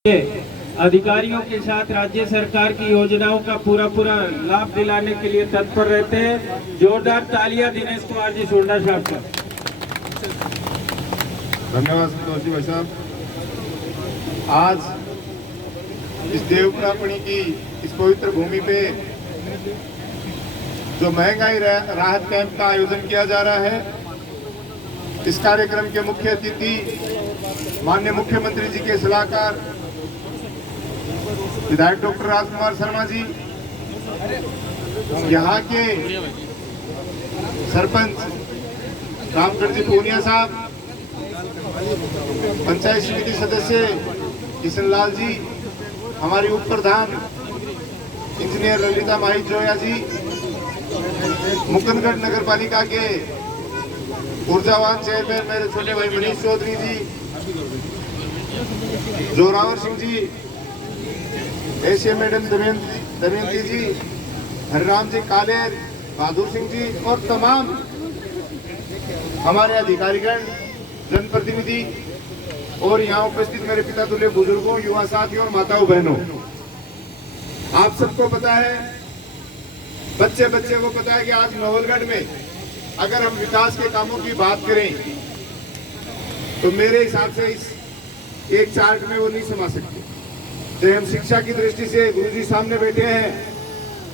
अधिकारियों के साथ राज्य सरकार की योजनाओं का पूरा लाभ दिलाने के लिए तत्पर रहते हैं। जोरदार तालियां दिनेश कुमार जी सोंडा साहब का। धन्यवाद संतोष जी भाई साहब। आज इस देवप्रापणी की इस पवित्र भूमि पे जो महंगाई राहत कैंप का आयोजन किया जा रहा है, इस कार्यक्रम के मुख्य अतिथि माननीय मुख्यमंत्री जी के सलाहकार विधायक डॉक्टर राजकुमार शर्मा जी, यहाँ के सरपंच रामगढ़ जी पूनिया साहब, पंचायत समिति सदस्य किशन लाल जी, हमारी उप प्रधान इंजीनियर ललिता माही जोया जी, मुकुंदगढ़ नगर पालिका के ऊर्जावान चेयरमैन मेरे छोटे भाई मनीष चौधरी जी, जोरावर सिंह जी, एशिया मैडम दमयंती जी, हरिराम जी कालेर, बहादुर सिंह जी और तमाम हमारे अधिकारीगण, जनप्रतिनिधि और यहाँ उपस्थित मेरे पिता तुल्य बुजुर्गों, युवा साथियों और माताओं बहनों, आप सबको पता है, बच्चे को पता है कि आज नवलगढ़ में अगर हम विकास के कामों की बात करें तो मेरे हिसाब से इस एक चार्ट में वो नहीं समा सकते। चाहे हम शिक्षा की दृष्टि से गुरुजी सामने बैठे हैं,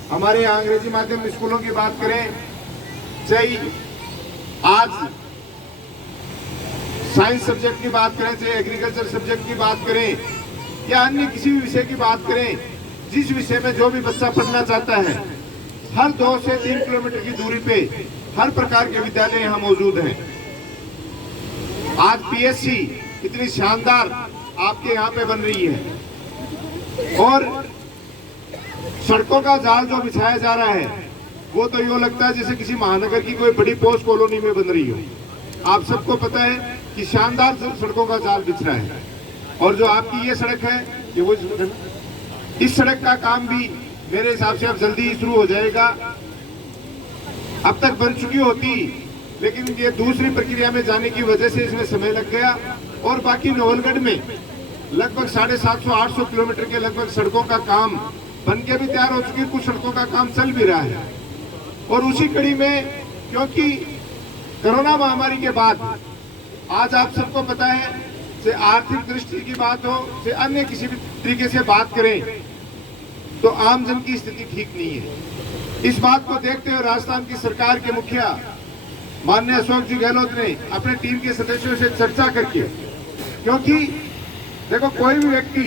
हमारे यहाँ अंग्रेजी माध्यम स्कूलों की बात करें, चाहे आज साइंस सब्जेक्ट की बात करें, चाहे एग्रीकल्चर सब्जेक्ट की बात करें या अन्य किसी भी विषय की बात करें, जिस विषय में जो भी बच्चा पढ़ना चाहता है, हर 2 से 3 किलोमीटर की दूरी पे हर प्रकार के विद्यालय यहाँ मौजूद हैं। आज पीएससी इतनी शानदार आपके यहाँ पे बन रही है और सड़कों का जाल जो बिछाया जा रहा है वो तो यूँ लगता है जैसे किसी महानगर की कोई बड़ी पोस्ट कॉलोनी में बन रही हो। आप सबको पता है कि शानदार सड़कों का जाल बिछ रहा है और जो आपकी ये सड़क है, ये वो इस सड़क का काम भी मेरे हिसाब से अब जल्दी ही शुरू हो जाएगा। अब तक बन चुकी होती, लेकिन ये दूसरी प्रक्रिया में जाने की वजह से इसमें समय लग गया और बाकी नवलगढ़ में लगभग 750-800 किलोमीटर के लगभग सड़कों का काम बन के भी तैयार हो चुकी है, कुछ सड़कों का काम चल भी रहा है। और उसी कड़ी में, क्योंकि कोरोना महामारी के बाद आज आप सबको पता है, से आर्थिक दृष्टि की बात हो, से अन्य किसी भी तरीके से बात करें तो आम जन की स्थिति ठीक नहीं है। इस बात को देखते हुए राजस्थान की सरकार के मुखिया माननीय अशोक जी गहलोत ने अपने टीम के सदस्यों से चर्चा करके, क्योंकि देखो कोई भी व्यक्ति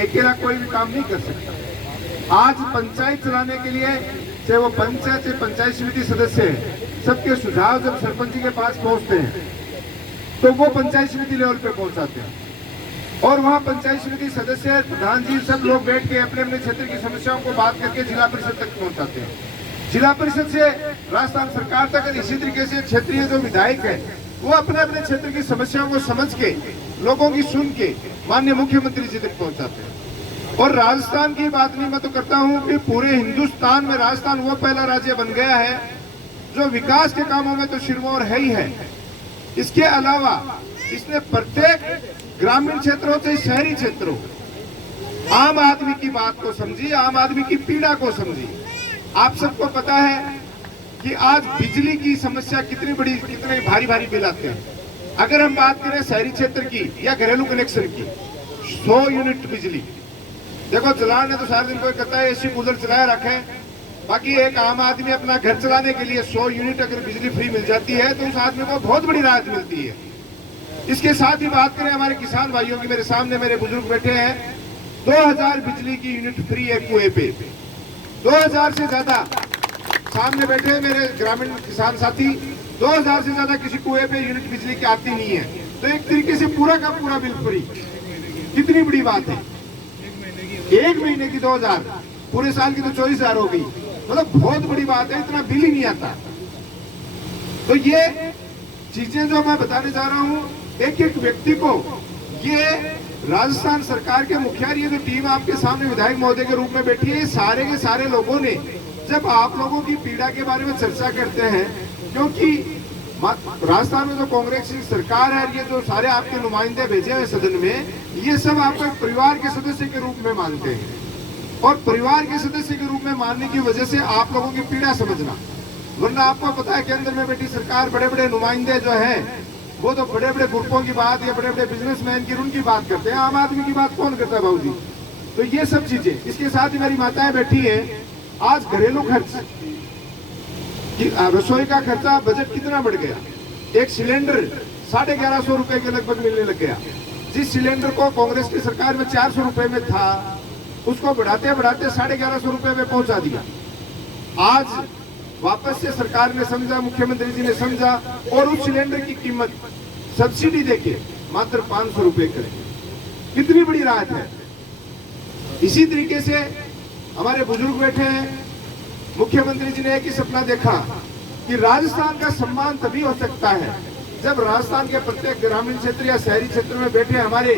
अकेला कोई भी काम नहीं कर सकता। आज पंचायत चलाने के लिए चाहे वो पंचायत से पंचायत समिति सदस्य है, सबके सुझाव जब सरपंच जी के पास पहुंचते हैं तो वो पंचायत समिति लेवल पे पहुंचाते हैं और वहाँ पंचायत समिति सदस्य, प्रधान जी, सब लोग बैठ के अपने अपने क्षेत्र की समस्याओं को बात करके जिला परिषद तक पहुंचाते हैं। जिला परिषद से राजस्थान सरकार तक, इसी तरीके से क्षेत्रीय जो विधायक है वो अपने अपने क्षेत्र की समस्याओं को समझ के, लोगों की सुन के माननीय मुख्यमंत्री जी तक पहुंचाते हैं। और राजस्थान की बात नहीं मैं तो करता हूं कि पूरे हिंदुस्तान में राजस्थान वो पहला राज्य बन गया है जो विकास के कामों में तो सिरमौर है ही है। इसके अलावा इसने प्रत्येक ग्रामीण क्षेत्रों से शहरी क्षेत्रों आम आदमी की बात को समझी, आम आदमी की पीड़ा को समझी। आप सबको पता है कि आज बिजली की समस्या कितनी बड़ी, कितने भारी भारी बिल आते हैं। अगर हम बात करें शहरी क्षेत्र की या घरेलू कनेक्शन की, 100 यूनिट बिजली, देखो जलाने ने तो सारे दिन कोई कहता है एसी कूलर चलाए रखे, बाकी एक आम आदमी अपना घर चलाने के लिए 100 यूनिट अगर बिजली फ्री मिल जाती है तो उस आदमी को बहुत बड़ी राहत मिलती है। इसके साथ ही बात करें हमारे किसान भाइयों की, मेरे सामने मेरे बुजुर्ग बैठे हैं, 2000 बिजली की यूनिट फ्री है कुएं पे, 2000 से ज्यादा सामने बैठे हैं मेरे ग्रामीण किसान साथी, 2000 से ज्यादा किसी कुएं पे यूनिट बिजली की आती नहीं है। तो एक तरीके से पूरा का पूरा बिल फ्री, कितनी बड़ी बात है। एक महीने की 2000, पूरे साल की तो 24,000 हो गई, मतलब बहुत बड़ी बात है, इतना बिल ही नहीं आता। तो ये चीजें जो मैं बताने जा रहा हूँ, एक एक व्यक्ति को, ये राजस्थान सरकार के मुखिया, ये जो टीम आपके सामने विधायक महोदय के रूप में बैठी है, सारे के सारे लोगों ने जब आप लोगों की पीड़ा के बारे में चर्चा करते हैं, क्योंकि राजस्थान में जो कांग्रेस की सरकार है, ये जो सारे आपके नुमाइंदे भेजे हैं सदन में, ये सब आपको परिवार के सदस्य के रूप में मानते हैं। और परिवार के सदस्य के रूप में मानने की वजह से आप लोगों की पीड़ा समझना, वरना आपको पता है कि अंदर में बैठी सरकार बड़े बड़े नुमाइंदे जो है वो तो बड़े बड़े ग्रुपों की बात या बड़े बड़े बिजनेसमैन की उनकी बात करते हैं, आम आदमी की बात कौन करता है भाऊ जी। तो ये सब चीजें, इसके साथ ही मेरी माताएं बैठी है, आज घरेलू खर्च, रसोई का खर्चा बजट कितना बढ़ गया। एक सिलेंडर 1150 रुपए के लगभग मिलने लग गया। जिस सिलेंडर को कांग्रेस की सरकार में 400 रुपए में था, उसको बढ़ाते बढ़ाते 1150 रुपए में पहुंचा दिया। आज वापस से सरकार ने समझा, मुख्यमंत्री जी ने समझा और उस सिलेंडर की कीमत सब्सिडी देके मात्र 500 रुपए करें। कितनी बड़ी राहत है। इसी तरीके से हमारे बुजुर्ग बैठे हैं, मुख्यमंत्री जी ने एक ही सपना देखा कि राजस्थान का सम्मान तभी हो सकता है जब राजस्थान के प्रत्येक ग्रामीण क्षेत्र या शहरी क्षेत्र में बैठे हमारे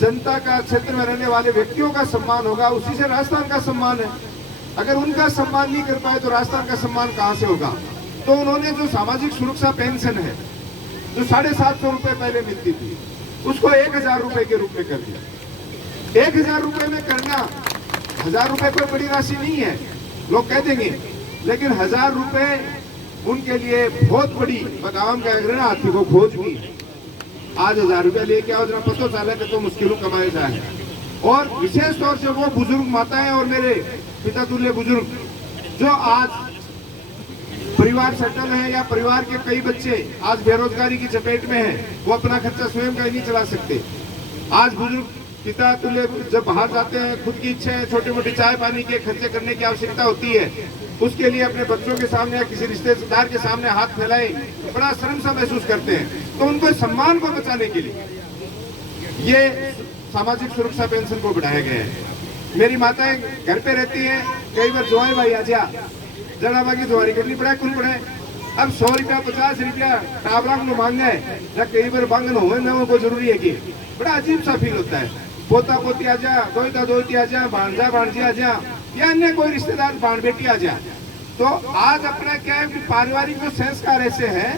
जनता का, क्षेत्र में रहने वाले व्यक्तियों का सम्मान होगा। उसी से राजस्थान का सम्मान है। अगर उनका सम्मान नहीं कर पाए तो राजस्थान का सम्मान कहां से होगा। तो उन्होंने जो सामाजिक सुरक्षा पेंशन है, जो 750 रुपए पहले मिलती थी, उसको 1000 रुपए के रूप में कर दिया। 1000 रुपए में करना, 1000 रुपए कोई बड़ी राशि नहीं है, लोग कह देंगे, लेकिन 1000 रुपए उनके लिए बहुत बड़ी बगावम का अग्रणा हाथी को खोज भी। आज 1000 रुपया लेके आओ, जरा पता चला कि तो मुश्किलों कमाए जाए। और विशेष तौर से वो बुजुर्ग माताएं और मेरे पिता तुल्य बुजुर्ग जो आज परिवार सेटल है या परिवार के कई बच्चे आज बेरोजगारी की चपेट में हैं, वो अपना खर्चा स्वयं का ही नहीं चला सकते। आज बुजुर्ग पिता तुल्य जब बाहर जाते हैं, खुद की इच्छा है, छोटे मोटे चाय पानी के खर्चे करने की आवश्यकता होती है, उसके लिए अपने बच्चों के सामने या किसी रिश्तेदार के सामने हाथ फैलाए बड़ा शर्म सा महसूस करते हैं। तो उनको सम्मान को बचाने के लिए ये सामाजिक सुरक्षा पेंशन को बढ़ाया गया है। मेरी माताएं घर पे रहती हैं, कई बार जोए भाई आजा जरा बाकी जोरी करनी पड़े, कुल पड़े। अब 100 रुपया 50 रुपया टावरा को मांगना है ना, कई बार बांगन हो ना, वो जरूरी है कि बड़ा अजीब सा फील होता है। पोता पोती आ जा, दोईता दोईती आ जा, भांजा भांजी आ जा, या अन्य कोई रिश्तेदार भाण बेटी आ जा। तो आज अपना क्या है कि पारिवारिक जो संस्कार ऐसे हैं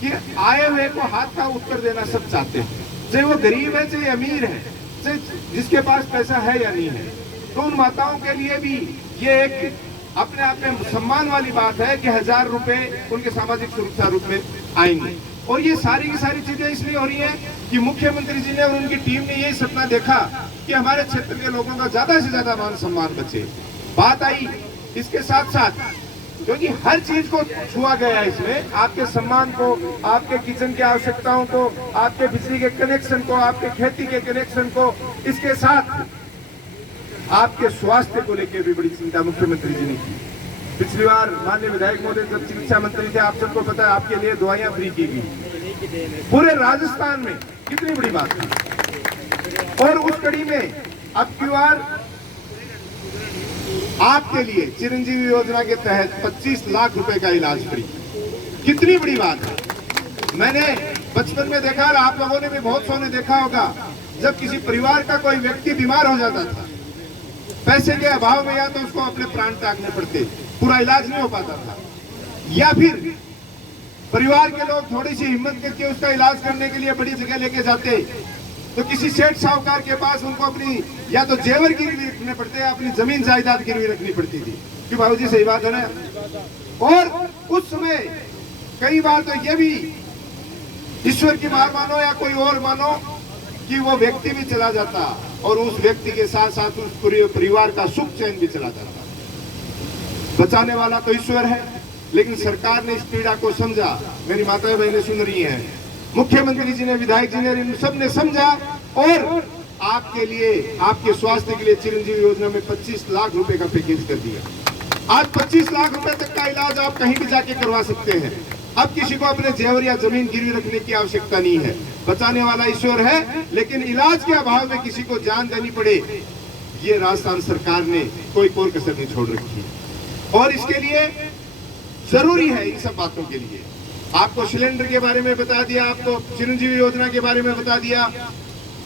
कि आए हुए को हाथ का उत्तर देना सब चाहते हैं, चाहे वो गरीब है चाहे अमीर है, चाहे जिसके पास पैसा है या नहीं है। तो उन माताओं के लिए भी ये एक अपने आप में सम्मान वाली बात है कि 1000 रुपए उनके सामाजिक सुरक्षा रूप में आएंगे। और ये सारी की सारी चीजें इसलिए हो रही है कि मुख्यमंत्री जी ने और उनकी टीम ने यही सपना देखा कि हमारे क्षेत्र के लोगों का ज्यादा से ज्यादा मान सम्मान बचे। बात आई इसके साथ साथ, क्योंकि हर चीज को छुआ गया है इसमें, आपके सम्मान को, आपके किचन की आवश्यकताओं को, आपके बिजली के कनेक्शन को, आपके खेती के कनेक्शन को, इसके साथ आपके स्वास्थ्य को लेकर भी बड़ी चिंता मुख्यमंत्री जी ने की। पिछली बार माननीय विधायक महोदय जब चिकित्सा मंत्री थे, आप सबको पता है, आपके लिए दवाइयां फ्री की गई पूरे राजस्थान में, कितनी बड़ी बात थी। और उस कड़ी में अब की बार आपके लिए चिरंजीवी योजना के तहत 25 लाख रुपए का इलाज फ्री, कितनी बड़ी बात है। मैंने बचपन में देखा और आप लोगों ने भी बहुत सौ ने देखा होगा, जब किसी परिवार का कोई व्यक्ति बीमार हो जाता था, पैसे के अभाव में या तो उसको अपने प्राण त्यागने पड़ते, पूरा इलाज नहीं हो पाता था, या फिर परिवार के लोग थोड़ी सी हिम्मत करके उसका इलाज करने के लिए बड़ी जगह लेके जाते, तो किसी सेठ साहूकार के पास उनको अपनी या तो जेवर गिरवी रखने पड़ते, अपनी जमीन जायदाद गिरवी रखनी पड़ती थी कि बाबूजी सही बात है ना। और उस समय कई बार तो ये भी ईश्वर की मार मानो या कोई और मानो कि वो व्यक्ति भी चला जाता और उस व्यक्ति के साथ साथ उस पूरे परिवार का सुख चैन भी चला जाता। बचाने वाला तो ईश्वर है, लेकिन सरकार ने इस पीड़ा को समझा। मेरी माताएं बहनें सुन रही हैं, मुख्यमंत्री जी ने, विधायक जी ने, सब ने समझा और आपके लिए, आपके स्वास्थ्य के लिए चिरंजीवी योजना में 25 लाख रुपए का पैकेज कर दिया। आज 25 लाख रुपए तक का इलाज आप कहीं भी जाके करवा सकते हैं। अब किसी को अपने जेवर या जमीन गिरवी रखने की आवश्यकता नहीं है। बचाने वाला ईश्वर है, लेकिन इलाज के अभाव में किसी को जान देनी पड़े, ये राजस्थान सरकार ने कोई कसर नहीं छोड़ रखी है। और इसके लिए जरूरी है, इन सब बातों के लिए आपको सिलेंडर के बारे में बता दिया, आपको चिरंजीवी योजना के बारे में बता दिया,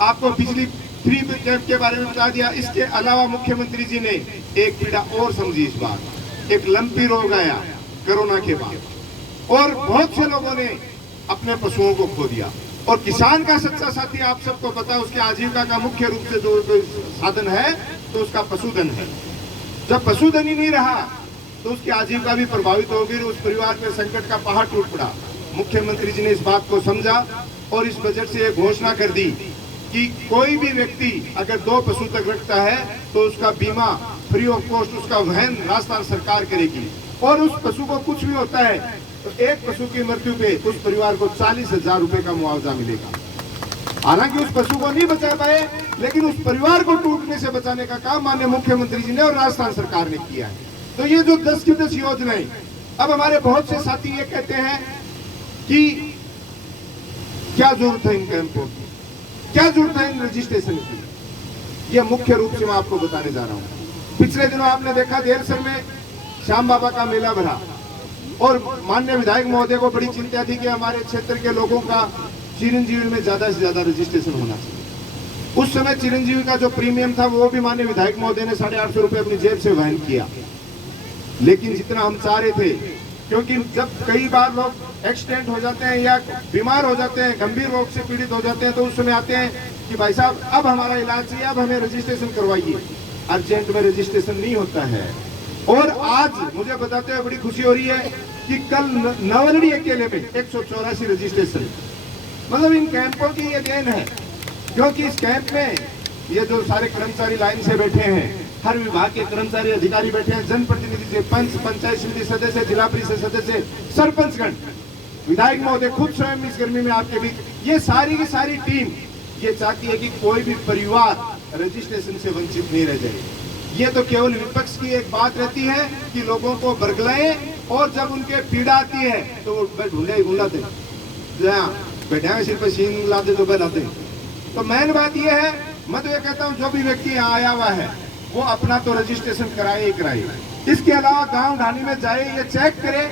आपको बिजली फ्री कैंप के बारे में बता दिया। इसके अलावा मुख्यमंत्री जी ने एक पीड़ा और समझी इस बार, एक लंपी रोग आया कोरोना के बाद, और बहुत से लोगों ने अपने पशुओं को खो दिया। और किसान का सच्चा साथी आप सबको पता है, उसकी आजीविका का मुख्य रूप से जो कोई साधन है तो उसका पशुधन है। जब पशुधन ही नहीं रहा तो उसकी आजीविका भी प्रभावित होगी, उस परिवार पे संकट का पहाड़ टूट पड़ा। मुख्यमंत्री जी ने इस बात को समझा और इस बजट से एक घोषणा कर दी कि कोई भी व्यक्ति अगर 2 पशु तक रखता है तो उसका बीमा फ्री ऑफ कॉस्ट उसका वहन राजस्थान सरकार करेगी। और उस पशु को कुछ भी होता है तो एक पशु की मृत्यु पे उस परिवार को 40,000 रुपए का मुआवजा मिलेगा। हालांकि उस पशु को नहीं बचा पाए, लेकिन उस परिवार को टूटने से बचाने का काम माननीय मुख्यमंत्री जी ने और राजस्थान सरकार ने किया है। तो ये जो 10 की 10 योजनाएं, अब हमारे बहुत से साथी ये कहते हैं कि क्या जरूरत है इन कैंपों की, क्या जरूरत है इन रजिस्ट्रेशन की। यह मुख्य रूप से मैं आपको बताने जा रहा हूँ। पिछले दिनों आपने देखा देरसर में श्याम बाबा का मेला भरा और माननीय विधायक महोदय को बड़ी चिंता थी कि हमारे क्षेत्र के लोगों का चिरंजीवी में ज्यादा से ज्यादा रजिस्ट्रेशन होना चाहिए। उस समय चिरंजीवी का जो प्रीमियम था वो भी माननीय विधायक महोदय ने 850 रुपए अपनी जेब से वहन किया। लेकिन जितना हम चाह रहे थे, क्योंकि जब कई बार लोग एक्सीडेंट हो जाते हैं या बीमार हो जाते हैं, गंभीर रोग से पीड़ित हो जाते हैं, तो उस समय आते हैं कि भाई साहब अब हमारा इलाज चाहिए, अब हमें रजिस्ट्रेशन करवाइए। अर्जेंट में रजिस्ट्रेशन नहीं होता है। और आज मुझे बताते हुए बड़ी खुशी हो रही है कि कल नवलड़ी अकेले में 184 रजिस्ट्रेशन, मतलब इन कैंपों की ये देन है। क्योंकि इस कैंप में ये जो सारे कर्मचारी लाइन से बैठे हैं, हर विभाग के कर्मचारी अधिकारी बैठे हैं, जनप्रतिनिधि से पंच, पंचायत समिति सदस्य, जिला परिषद सदस्य, सरपंचगण, विधायक महोदय खुद स्वयं इस गर्मी में आपके बीच, ये सारी की सारी टीम ये चाहती है कि कोई भी परिवार रजिस्ट्रेशन से वंचित नहीं रह जाए। ये तो केवल विपक्ष की एक बात रहती है कि लोगों को बरगलाएं और जब उनके पीड़ा आती है तो वो ढूंढे गुलाते बैठा सिर पर सीन लाते तो बहलाते। तो मेन बात ये है, मैं तो ये कहता हूँ जो भी व्यक्ति यहाँ आया हुआ है वो अपना तो रजिस्ट्रेशन कराए ही कराए। इसके अलावा गांव ढाणी में जाए, ये चेक करे